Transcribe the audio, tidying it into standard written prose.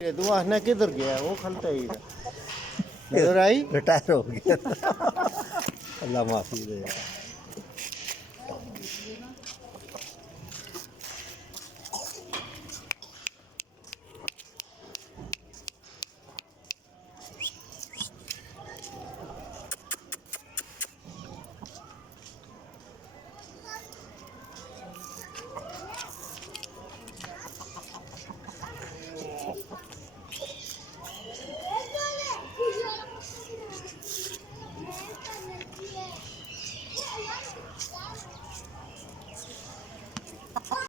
तू आखना किधर गया वो खलता ही था। नजर आई रिटायर हो गया। अल्लाह माफी दे।